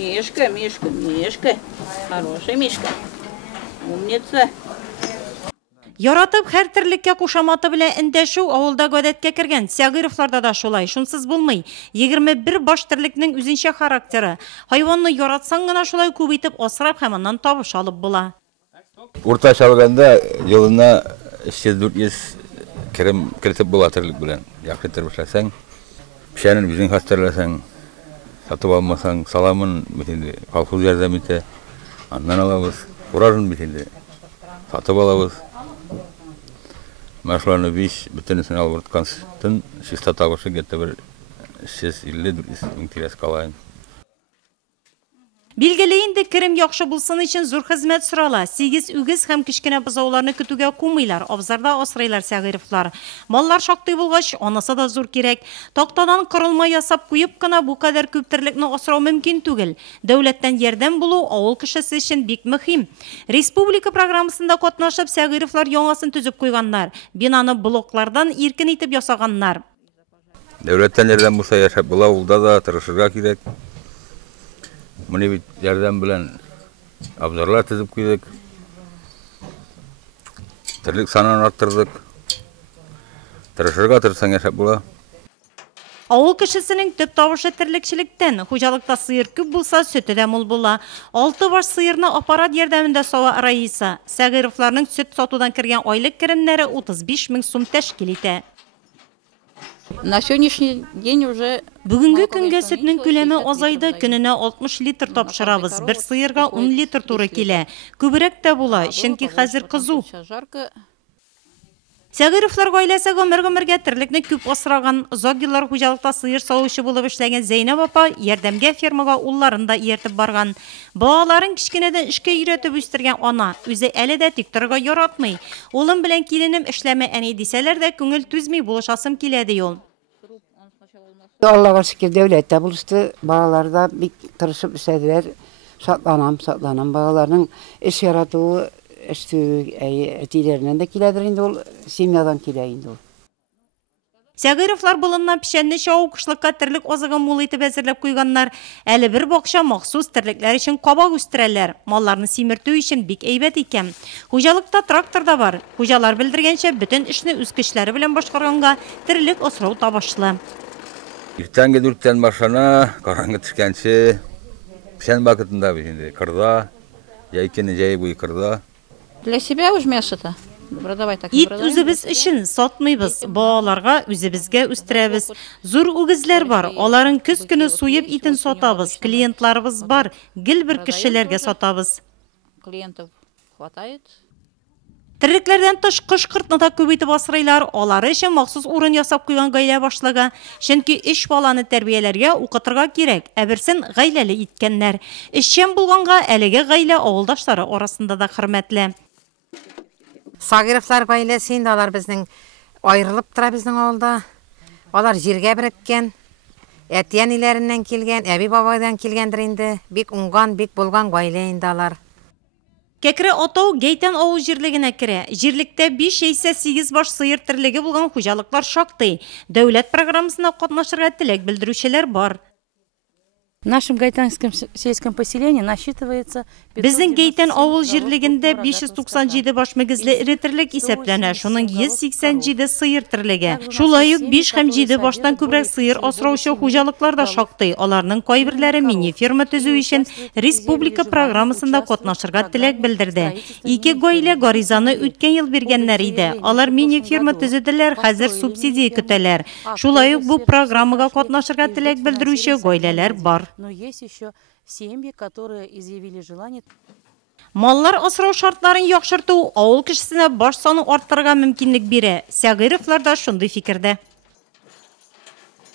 Мишка, Мишка, Мишка. Хороший Мишка. Умница. Яратып һәр терлеккә кушаматы белән эндәшү авылда гадәткә кергән. Сәгыйровларда да шулай. Шунсыз булмый. 21 баш терлекнең үзенчә характеры. Хайванны яратсаң гына шулай күп итеп асрап һәм аннан табыш алып була. Уртача алганда елына 300-400 керем кертеп була терлек белән. Яхшы итеп эшләсәң, пешәнен үзең хәстәрләсәң, сатып алмасаң, саламын бит инде колхоз ярдәм итә. Аннан алабыз. Уражын бит инде сатып алабыз. Машларны 5 бөтенесен алып атканстан, чиста табышы где-то бер 650-400 мең тирәс калайын. Билгеле инде керем яхшы булсын өчен зур хезмәт сорала. 8 үгез һәм кичкенә бозауларны көтүгә кумыйлар, абзарда асрыйлар сәгыйровлар. Маллар шактый булгач, анысы да зур кирәк. Тактадан кырылма ясап куеп кына бу кадәр күп терлекне асрау мөмкин түгел. Дәүләттән ярдәм булу авыл кешесе өчен бик мөһим. Республика программасында катнашып сәгыйровлар яңасын төзеп куйганнар. Бинаны блоклардан иркен итеп ясаганнар. Дәүләттән ярдәм булса яшәп була, улда да тырышырга кирәк. Моны бит ярдәм белән абзарлар төзеп куйдык. Терлек санын арттырдык. Тырышырга тырышсаң яшәп була. Авыл кешесенең төп табышы терлекчелектән. Хуҗалыкта сыер күп булса, сөте дә мул була. 6 баш сыерны аппарат ярдәмендә сава Раиса. Сәгыйровларның сөт сатудан кергән айлык керемнәре 35 мең сум тәшкил итә. На сегодняшний день уже... Бүгенге көнгә сөтнең күләме азайды, көненә 60 литр тапшырабыз. Бер сыерга 10 литр туры килә. Күбрәк тә була, чөнки хәзер кызу. Сәгыйровлар гаиләсе гомер-гомергә терлекне күп асраган, озак еллар хуҗалыкта сыер савучы булып эшләгән Зәйнәп апа ярдәмгә фермага улларын да ияртеп барган. Балаларын кичкенәдән эшкә өйрәтеп үстергән ана, үзе әле дә тик торырга яратмый. Улым белән киленем эшләмә әни дисәләр дә күңел түзми булышасым килә ди ул. Аллага шөкер дәүләттә булышты, балалар да бик тырышып эшләделәр. Шатланам балаларның эш яратуы әтиләреннән дә киләдер инде ул, семьядан килә инде ул. Сәгыйровлар болыннан пешәнне чау кышлыкка терлек азыгын мул итеп әзерләп куйганнар. Әле бер бакча махсус терлекләр өчен кабак үстерәләр. Малларны симертү өчен бик әйбәт икән. Хуҗалыкта трактор да бар. Хуҗалар белдергәнчә, бөтен эшне үз көчләре белән башкарганга терлек асрау табышлы. Иртәнге 4-тән башлана, караңгы төшкәнче пешән вакытында бит инде кырда, яйкене җәй буе кырда. Для себя уж мясо-то. Ит үзебез өчен сатмыйбыз, балаларга үзебезгә үстерәбез. Зур үгезләр бар, аларын көз көне суеп итен сатабыз. Клиентларыбыз бар, гел бер кешеләргә сатабыз. Клиентов хватает. Терлекләрдән тыш кыш-кыртны да күп итеп асрыйлар, алары өчен махсус урын ясап куйган гаилә башлыгы. Чөнки 3 баланы тәрбияләргә, укытырга кирәк, әберсен гаиләле иткәннәр. Эшчән булганга әлеге гаилә авылдашлары арасында да хөрмәтле. Сәгыйровлар гаиләсе инде алар безнең аерылып тора безнең авылда. Алар җиргә береккән, әтиәниләреннән килгән, әби бабайдан килгәндер инде. Бик уңган, бик булган гаилә инде алар. Кәкре атау Гәйтән авыл җирлегенә керә. Җирлектә 5 яисә 8 баш сыер терлеге булган хуҗалыклар шактый. Дәүләт программасына катнашырга теләк белдерүчеләр бар. В нашем гайтанском сельском поселении насчитывается... Безнең Гәйтән авыл җирлегендә 597 баш мөгезле ире терлек исәпләнә. Шуның 187 сыер терлеге. Шулай ук 5 һәм 7 баштан күбрәк сыер асраучы хуҗалыклар да шактый. Аларның кайберләре мини-ферма төзү өчен республика программасында катнашырга теләк белдерде. 2 гаилә гаризаны үткән ел биргәннәр иде. Алар мини-ферма төзеделәр, хәзер субсидия көтәләр. Шулай ук бу программага катнашырга теләк белдерүче гаиләләр бар. Но есть еще семьи, которые изъявили желание. Маллар асрау шартларын яхшырту авыл кешесенә баш саны арттырырга мөмкинлек бирә. Сәгыйровлар да шундый фикердә.